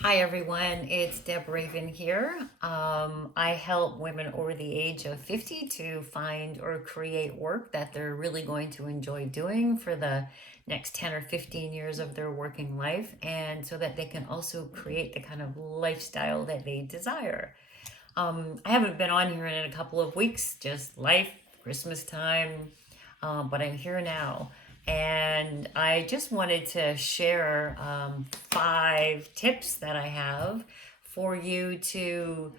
Hi everyone, it's Deb Raven here. I help women over the age of 50 to find or create work that they're really going to enjoy doing for the next 10 or 15 years of their working life, and so that they can also create the kind of lifestyle that they desire. I haven't been on here in a couple of weeks, just life, Christmas time, but I'm here now. And I just wanted to share 5 tips that I have for you to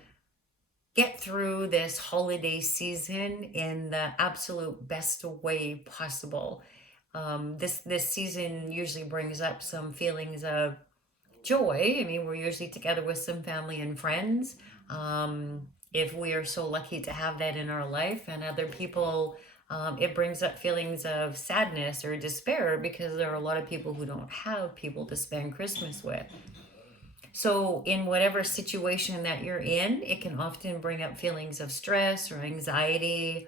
get through this holiday season in the absolute best way possible. This season usually brings up some feelings of joy. I mean, we're usually together with some family and friends. If we are so lucky to have that in our life, and other people, it brings up feelings of sadness or despair because there are a lot of people who don't have people to spend Christmas with. So, in whatever situation that you're in, it can often bring up feelings of stress or anxiety.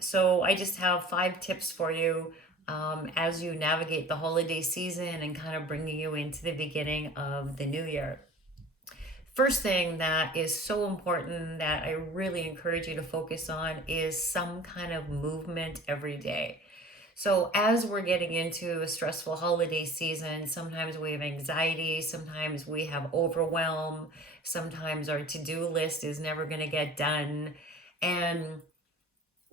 So, I just have 5 tips for you as you navigate the holiday season and kind of bringing you into the beginning of the new year. First thing that is so important that I really encourage you to focus on is some kind of movement every day. So, as we're getting into a stressful holiday season, sometimes we have anxiety, sometimes we have overwhelm, sometimes our to do list is never going to get done. And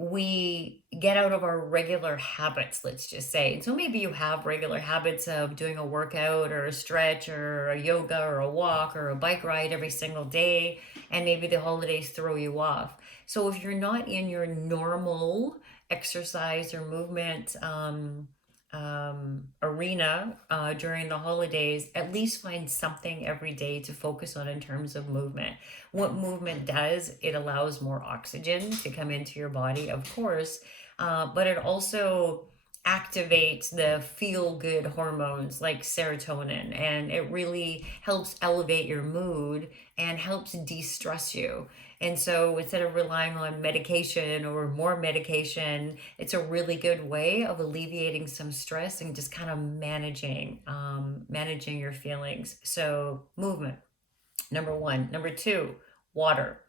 we get out of our regular habits, let's just say. And so maybe you have regular habits of doing a workout or a stretch or a yoga or a walk or a bike ride every single day, and maybe the holidays throw you off. So if you're not in your normal exercise or movement arena during the holidays, at least find something every day to focus on in terms of movement. What movement does, it allows more oxygen to come into your body, of course, but it also activates the feel good hormones like serotonin, and it really helps elevate your mood and helps de stress you. And so instead of relying on medication or more medication, it's a really good way of alleviating some stress and just kind of managing your feelings. So movement, number one. Number two, water.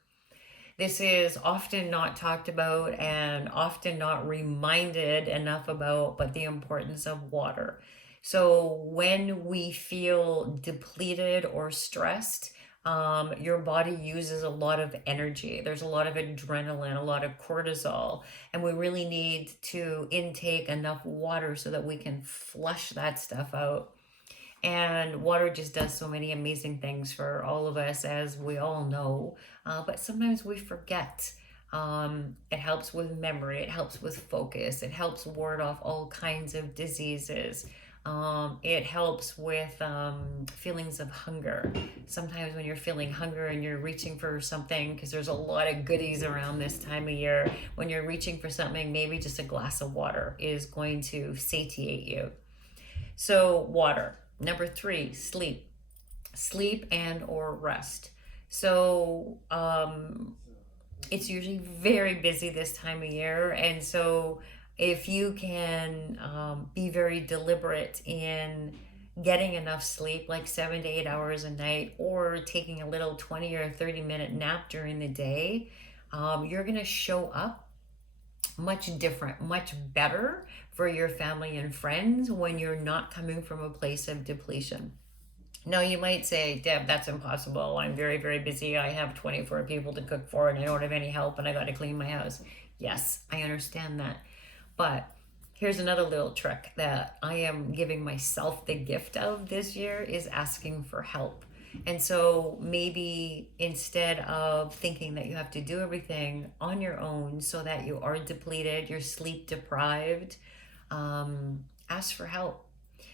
This is often not talked about and often not reminded enough about, but the importance of water. So when we feel depleted or stressed, your body uses a lot of energy. There's a lot of adrenaline, a lot of cortisol, and we really need to intake enough water so that we can flush that stuff out. And water just does so many amazing things for all of us, as we all know. But sometimes we forget. It helps with memory, it helps with focus, it helps ward off all kinds of diseases. It helps with feelings of hunger. Sometimes when you're feeling hunger and you're reaching for something, because there's a lot of goodies around this time of year, when you're reaching for something, maybe just a glass of water is going to satiate you. So, water. Number three, sleep. Sleep and or rest. So, it's usually very busy this time of year, and so if you can be very deliberate in getting enough sleep, like 7 to 8 hours a night, or taking a little 20 or 30-minute nap during the day, you're going to show up much different, much better for your family and friends when you're not coming from a place of depletion. Now, you might say, Deb, that's impossible. I'm very, very busy. I have 24 people to cook for, and I don't have any help, and I got to clean my house. Yes, I understand that. But here's another little trick that I am giving myself the gift of this year is asking for help. And so maybe instead of thinking that you have to do everything on your own so that you are depleted, you're sleep deprived, ask for help.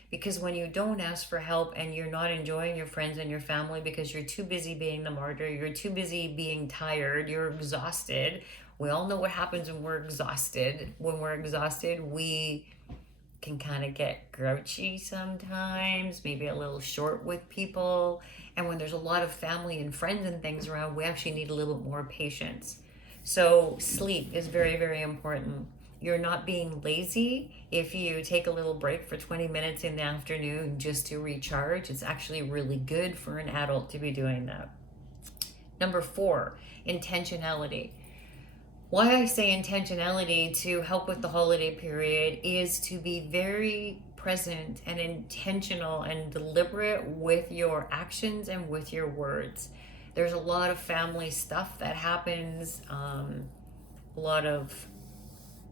Because when you don't ask for help and you're not enjoying your friends and your family because you're too busy being the martyr, you're too busy being tired, you're exhausted. We all know what happens when we're exhausted. When we're exhausted, we can kind of get grouchy sometimes, maybe a little short with people. And when there's a lot of family and friends and things around, we actually need a little bit more patience. So, sleep is very, very important. You're not being lazy if you take a little break for 20 minutes in the afternoon just to recharge. It's actually really good for an adult to be doing that. Number 4, intentionality. Why I say intentionality to help with the holiday period is to be very present and intentional and deliberate with your actions and with your words. There's a lot of family stuff that happens, a lot of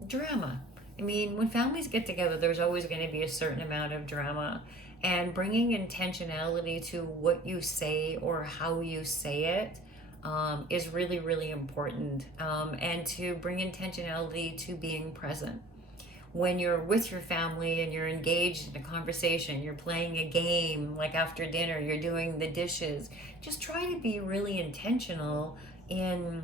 drama. I mean, when families get together, there's always going to be a certain amount of drama. And bringing intentionality to what you say or how you say it is really, really important. And to bring intentionality to being present. When you're with your family and you're engaged in a conversation, you're playing a game, like after dinner, you're doing the dishes, just try to be really intentional in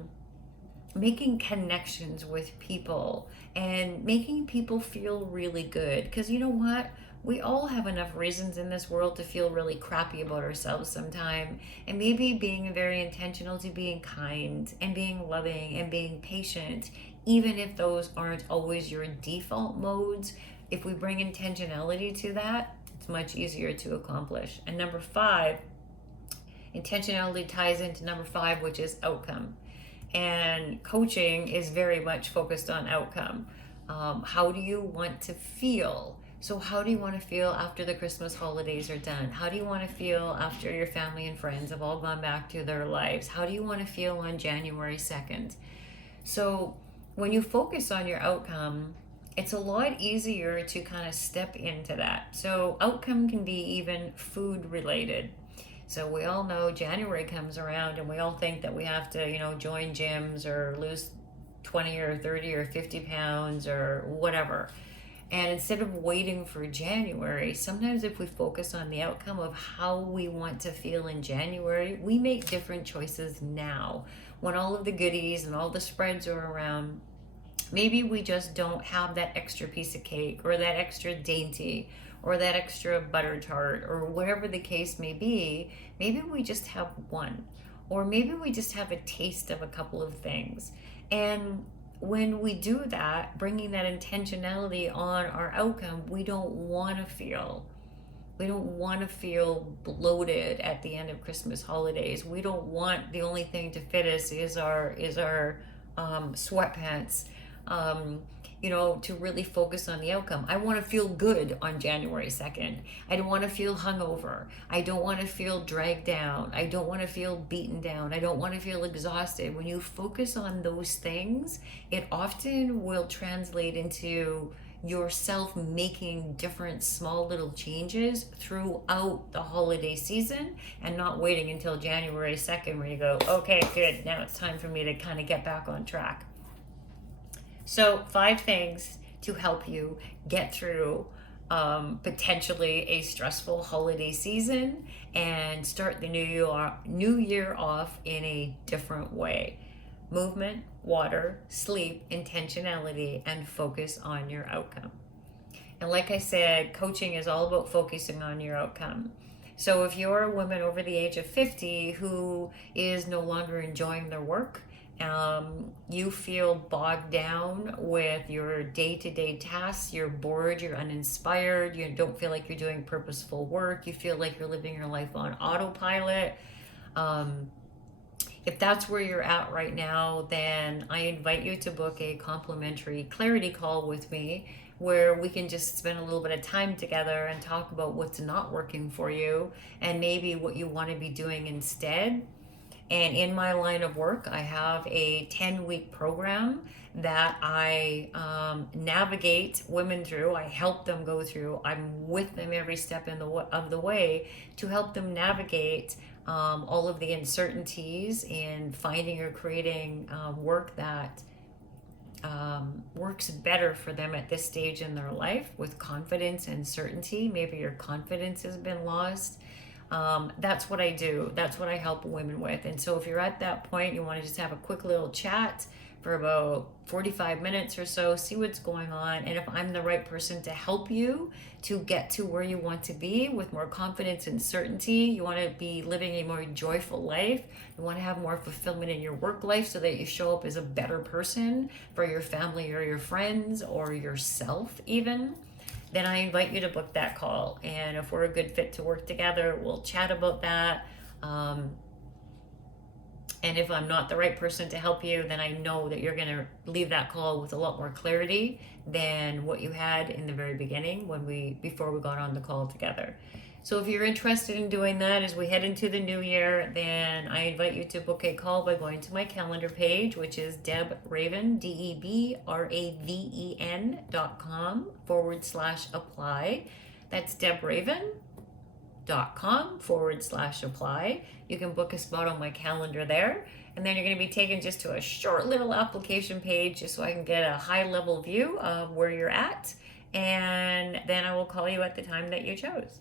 making connections with people and making people feel really good. Because you know what? We all have enough reasons in this world to feel really crappy about ourselves sometime. And maybe being very intentional to being kind and being loving and being patient, even if those aren't always your default modes, if we bring intentionality to that, it's much easier to accomplish. And number 5, intentionality ties into number 5, which is outcome. And coaching is very much focused on outcome. How do you want to feel? So how do you want to feel after the Christmas holidays are done? How do you want to feel after your family and friends have all gone back to their lives? How do you want to feel on January 2nd? So when you focus on your outcome, it's a lot easier to kind of step into that. So outcome can be even food related. So we all know January comes around and we all think that we have to, join gyms or lose 20 or 30 or 50 pounds or whatever. And instead of waiting for January, sometimes if we focus on the outcome of how we want to feel in January, we make different choices now. When all of the goodies and all the spreads are around, maybe we just don't have that extra piece of cake or that extra dainty or that extra butter tart or whatever the case may be. Maybe we just have one, or maybe we just have a taste of a couple of things. And when we do that, bringing that intentionality on our outcome, we don't want to feel bloated at the end of Christmas holidays. We don't want the only thing to fit us is our sweatpants. To really focus on the outcome. I want to feel good on January 2nd. I don't want to feel hungover. I don't want to feel dragged down. I don't want to feel beaten down. I don't want to feel exhausted. When you focus on those things, it often will translate into yourself making different small little changes throughout the holiday season and not waiting until January 2nd where you go, okay, good, now it's time for me to kind of get back on track. So 5 things to help you get through potentially a stressful holiday season and start the new year off in a different way. Movement, water, sleep, intentionality, and focus on your outcome. And like I said, coaching is all about focusing on your outcome. So if you're a woman over the age of 50 who is no longer enjoying their work, you feel bogged down with your day-to-day tasks, you're bored, you're uninspired, you don't feel like you're doing purposeful work, you feel like you're living your life on autopilot. If that's where you're at right now, then I invite you to book a complimentary clarity call with me where we can just spend a little bit of time together and talk about what's not working for you and maybe what you want to be doing instead. And in my line of work, I have a 10-week program that I navigate women through. I help them go through. I'm with them every step of the way to help them navigate all of the uncertainties in finding or creating work that works better for them at this stage in their life with confidence and certainty. Maybe your confidence has been lost. That's what I do. That's what I help women with. And so if you're at that point, you want to just have a quick little chat, for about 45 minutes or so, see what's going on. And if I'm the right person to help you to get to where you want to be with more confidence and certainty, you want to be living a more joyful life, you want to have more fulfillment in your work life so that you show up as a better person for your family or your friends or yourself even, then I invite you to book that call. And if we're a good fit to work together, we'll chat about that. And if I'm not the right person to help you, then I know that you're going to leave that call with a lot more clarity than what you had in the very beginning before we got on the call together. So if you're interested in doing that as we head into the new year, then I invite you to book a call by going to my calendar page, which is Deb Raven, DebRaven.com/apply. That's DebRaven.com/apply. You can book a spot on my calendar there. And then you're going to be taken just to a short little application page just so I can get a high level view of where you're at. And then I will call you at the time that you chose.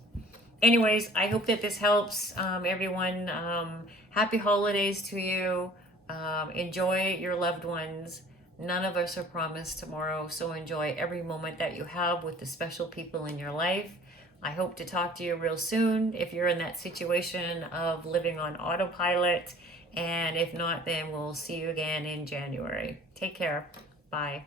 Anyways, I hope that this helps everyone. Happy holidays to you. Enjoy your loved ones. None of us are promised tomorrow, so enjoy every moment that you have with the special people in your life. I hope to talk to you real soon if you're in that situation of living on autopilot. And if not, then we'll see you again in January. Take care. Bye.